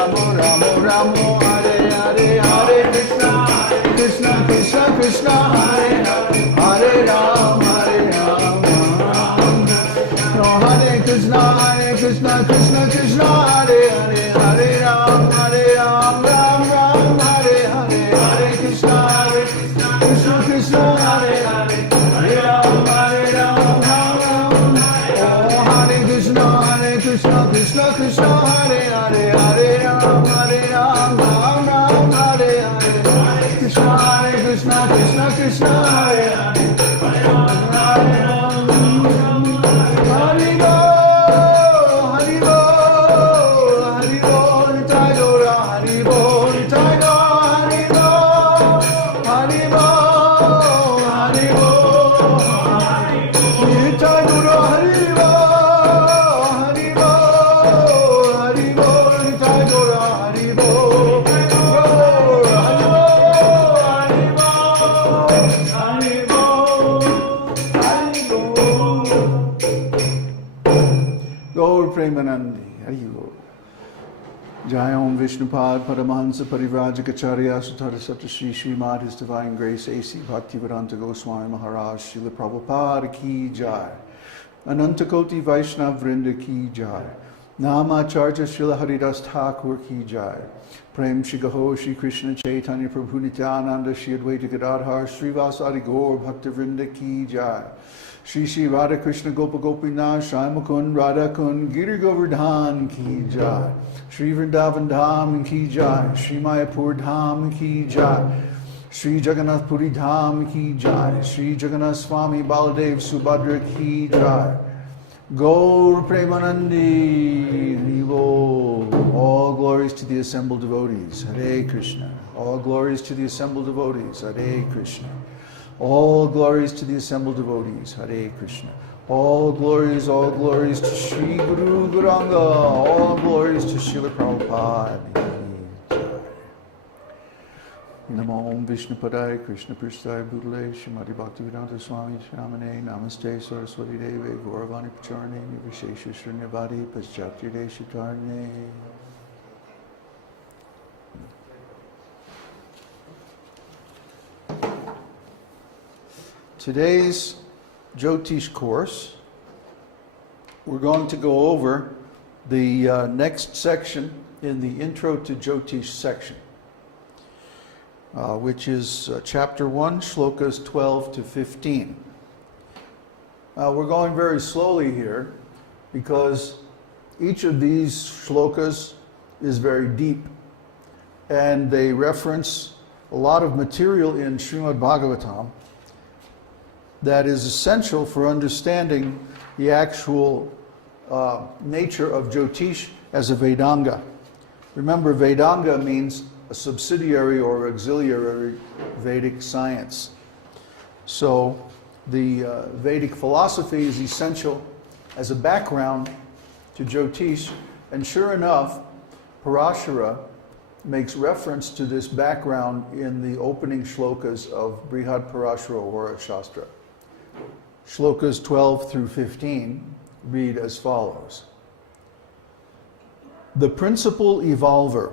Ramo, Ramo Ramo, Hare Hare, Hare Krishna, Krishna Krishna, Krishna Hare Hare, Hare Ram, Hare Ram, no Hare Krishna, Krishna Krishna, Hare Hare, Hare Ram, Hare Ram, Ram Ram, Hare Hare, Hare Krishna, Krishna Krishna, Hare Hare, Hare Ram, Hare Ram, Ram Ram, oh Hare Krishna, Krishna Krishna, Hare Hare, Hare Ram, Hare Ram, Ram Ram, Hare Hare, Hare Krishna, Krishna Krishna, Hare Hare, Hare Ram, Hare Ram, Hare Ram. Premanandi, Haribo. Jai Om Vishnupad Paramahansa Parivrajacharya Sutara Sata Shri Srimad His Divine Grace A.C. Bhaktivedanta Goswami Maharaj Srila Prabhupada Ki Jai. Anantakoti Vaishnav Vrinda Ki Jai. Namacharya Srila Haridas Thakur Ki Jai. Prem Shri Gaho Shri Krishna Chaitanya Prabhu Nityananda Shri Advaita Gadadhar Srivasadi Gaur Bhakta Vrinda Ki Jai. Shri Shri Radha Krishna Gopa Gopinath Shai Mukund Radha Kund Giri Govardhan Ki Jai. Shri Vrindavan Dham Ki Jai. Shri Mayapur Dham Ki Jai. Shri Jagannath Puri Dham Ki Jai. Shri Jagannath Swami Baladev Subhadra Ki Jai. Gaur Premanandi Haribo. All glories to the assembled devotees. Hare Krishna. All glories to the assembled devotees. Hare Krishna. All glories to the assembled devotees. Hare Krishna. All glories to Sri Guru Gauranga. All glories to Srila Prabhupada. Namo Om Vishnupadaya Krishna Prishthaya Bhutale Srimati Bhaktivedanta Swami Shamane Namaste Saraswati Deve Gauravani Pacharne Nirvishesha Shranyavadi Paschatya Shitarne. Today's Jyotish course, we're going to go over the next section in the Intro to Jyotish section, which is chapter 1, shlokas 12 to 15. We're going very slowly here because each of these shlokas is very deep and they reference a lot of material in Srimad Bhagavatam that is essential for understanding the actual nature of Jyotish as a Vedanga. Remember, Vedanga means a subsidiary or auxiliary Vedic science. So the Vedic philosophy is essential as a background to Jyotish, and sure enough, Parashara makes reference to this background in the opening shlokas of Brihad Parashara Hora Shastra. Shlokas 12 through 15 read as follows. The principal evolver,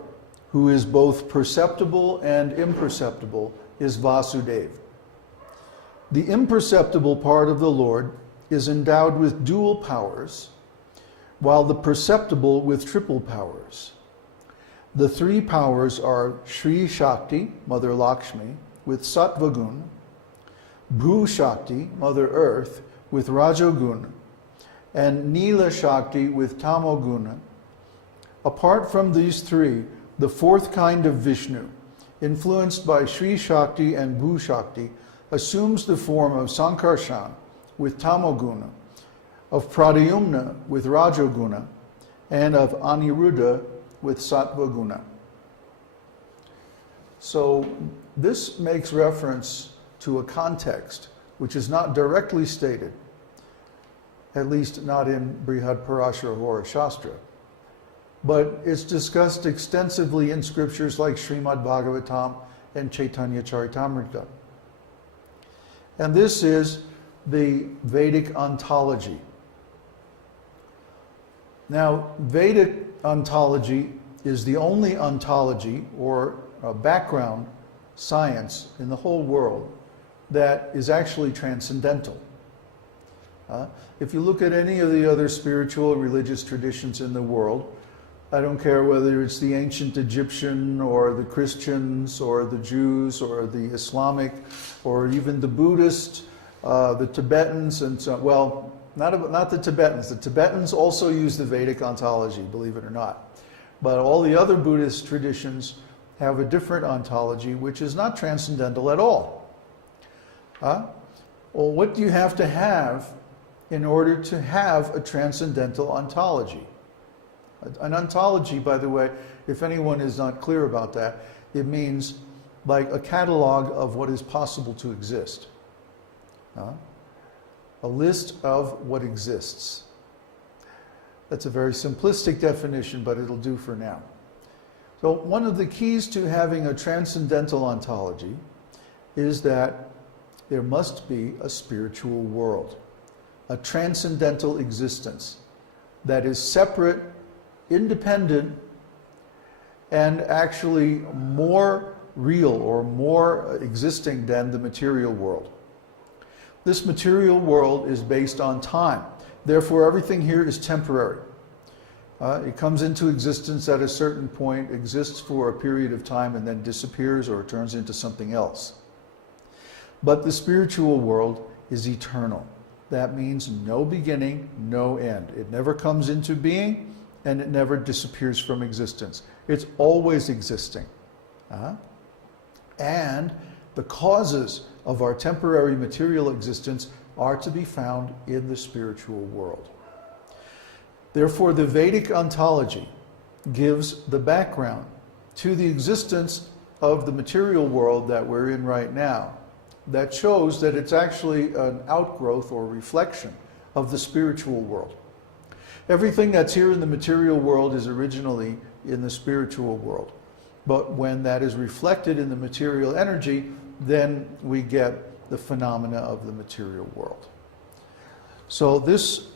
who is both perceptible and imperceptible, is Vasudeva. The imperceptible part of the Lord is endowed with dual powers, while the perceptible with triple powers. The three powers are Shri Shakti, Mother Lakshmi, with Sattva Guna, Bhu Shakti, Mother Earth, with Rajoguna, and Nila Shakti with Tamoguna. Apart from these three, the fourth kind of Vishnu, influenced by Shri Shakti and Bhu Shakti, assumes the form of Sankarshan with Tamoguna, of Pradyumna with Rajoguna, and of Aniruddha with Sattva Guna. So this makes reference to a context which is not directly stated, at least not in Brihad Parashara Hora Shastra, but it's discussed extensively in scriptures like Srimad Bhagavatam and Chaitanya Charitamrita. And this is the Vedic ontology. Now, Vedic ontology is the only ontology or background science in the whole world that is actually transcendental. If you look at any of the other spiritual and religious traditions in the world, I don't care whether it's the ancient Egyptian or the Christians or the Jews or the Islamic or even the Buddhist, the Tibetans, and so, well, not the Tibetans. The Tibetans also use the Vedic ontology, believe it or not. But all the other Buddhist traditions have a different ontology, which is not transcendental at all. Well, what do you have to have in order to have a transcendental ontology? An ontology, by the way, if anyone is not clear about that, it means like a catalog of what is possible to exist. A list of what exists. That's a very simplistic definition, but it'll do for now. So one of the keys to having a transcendental ontology is that there must be a spiritual world, a transcendental existence that is separate, independent, and actually more real or more existing than the material world. This material world is based on time. Therefore, everything here is temporary. It comes into existence at a certain point, exists for a period of time, and then disappears or turns into something else. But the spiritual world is eternal. That means no beginning, no end. It never comes into being, and it never disappears from existence. It's always existing. And the causes of our temporary material existence are to be found in the spiritual world. Therefore, the Vedic ontology gives the background to the existence of the material world that we're in right now, that shows that it's actually an outgrowth or reflection of the spiritual world. Everything that's here in the material world is originally in the spiritual world. But when that is reflected in the material energy, then we get the phenomena of the material world. So this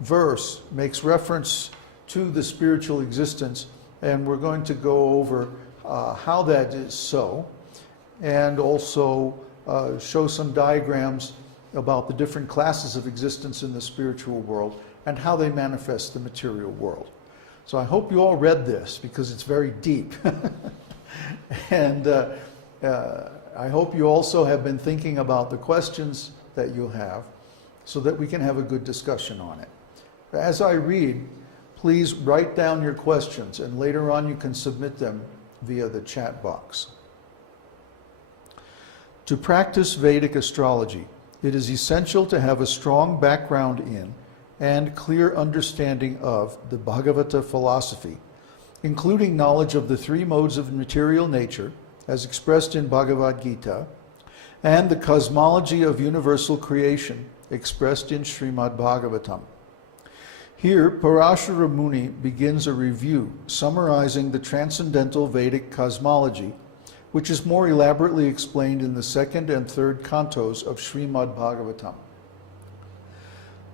verse makes reference to the spiritual existence, and we're going to go over how that is so, and also show some diagrams about the different classes of existence in the spiritual world and how they manifest the material world. So I hope you all read this because it's very deep. And I hope you also have been thinking about the questions that you'll have so that we can have a good discussion on it. As I read, please write down your questions, and later on you can submit them via the chat box. To practice Vedic astrology, it is essential to have a strong background in and clear understanding of the Bhagavata philosophy, including knowledge of the three modes of material nature, as expressed in Bhagavad Gita, and the cosmology of universal creation, expressed in Srimad Bhagavatam. Here, Parashara Muni begins a review summarizing the transcendental Vedic cosmology, which is more elaborately explained in the second and third cantos of Srimad Bhagavatam.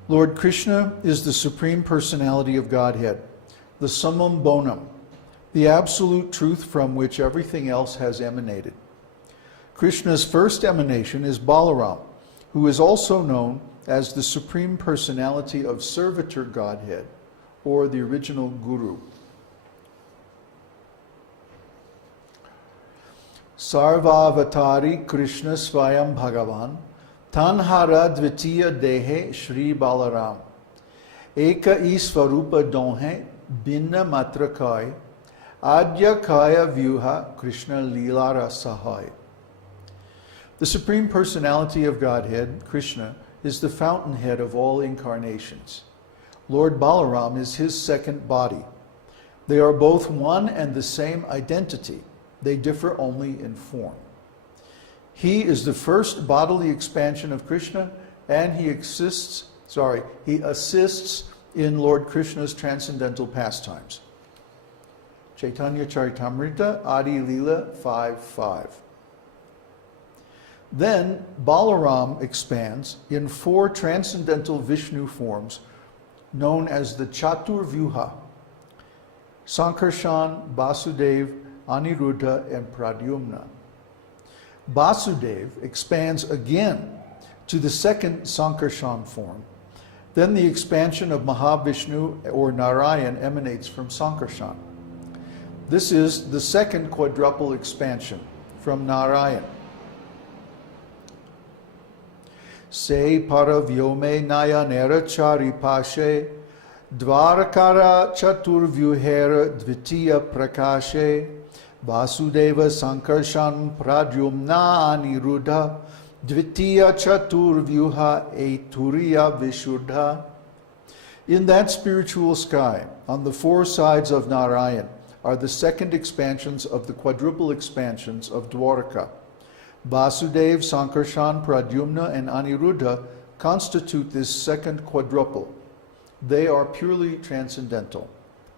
Lord Krishna is the Supreme Personality of Godhead, the summum bonum, the absolute truth from which everything else has emanated. Krishna's first emanation is Balaram, who is also known as the Supreme Personality of Servitor Godhead, or the original Guru. Sarvavatari Krishna Swayam Bhagavan, Tanhara Dvitiya Dehe Shri Balaram, Eka Isvarupa Donhe Binna Matrakai, Adya Kaya Vyuha Krishna Leela Sahai. The Supreme Personality of Godhead, Krishna, is the fountainhead of all incarnations. Lord Balaram is his second body. They are both one and the same identity. They differ only in form. He is the first bodily expansion of Krishna, and he assists in Lord Krishna's transcendental pastimes. Chaitanya Charitamrita, Adi Leela 5:5. Then Balaram expands in 4 transcendental Vishnu forms known as the Chatur Vyuha. Sankarshan, Basudev, Aniruddha, and Pradyumna. Basudev expands again to the second Sankarshan form. Then the expansion of Mahavishnu or Narayan emanates from Sankarshan. This is the second quadruple expansion from Narayan. Se paravyome nayanera charipashe dvarakara chaturvyuhera dvitiya prakashe Vasudeva Sankarshan Pradyumna Aniruddha Dvitiya Chaturvyuha Eturiya Vishuddha. In that spiritual sky, on the four sides of Narayan, are the second expansions of the quadruple expansions of Dwaraka. Vasudev, Sankarshan, Pradyumna, and Aniruddha constitute this second quadruple. They are purely transcendental.